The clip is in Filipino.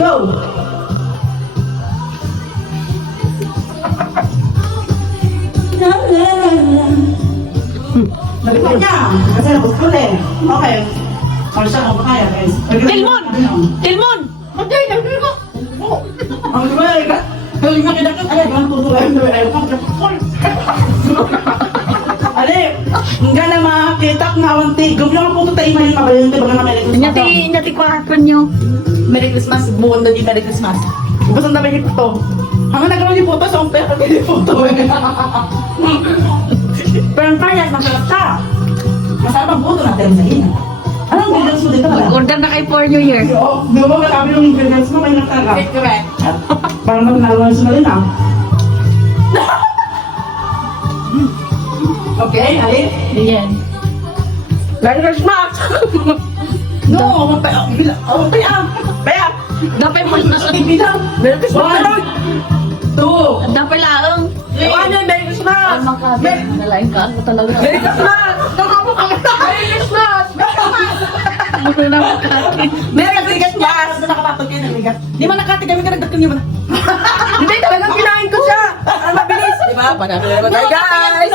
Go! Nalipot niya. Kasi gusto eh. Okay. Para siya kung kaya, guys. Tilmon! Tilmon! Okay, nalipot ko. Ang gawin ka. Galing nga kinakat. Ay, ang tutuloy. Ayaw ka. Ali, nga na makita nga awanti. Gawin nga po ito tayo ngayon kabayan. Diba nga Merry Christmas? Nyati ko hapon nyo. Merry Christmas. Buwan na di Merry Christmas. Basta na may ito. Hanggang nagkaroon ni Puto, so ang pera ni Puto. Pero ang kaya, masarap siya. Masarap ang puto natin sa ina. Anong ingredients mo dito pala? Order na kayo for New Year. Oo, di ba marami ng ingredients mo, may nakaka. Correct. Parang nalawas na rin ah. Okay, Ali? Ayan. Merry Christmas! No, paya. Dapat mo na sa Bilang. Merry Christmas! 2. dapat laang. Ano, Merry Christmas! Nalain ka ako talaga. Merry Christmas! Nakapok ka! Merry Christmas! Merry Christmas! Nakapapag kayo ng ligat. Di ba nakatigamit ka nagdating niyo ba? Hindi, talagang kinain ko siya! Ang mabilis! Di ba? Panalo naman tayo, guys!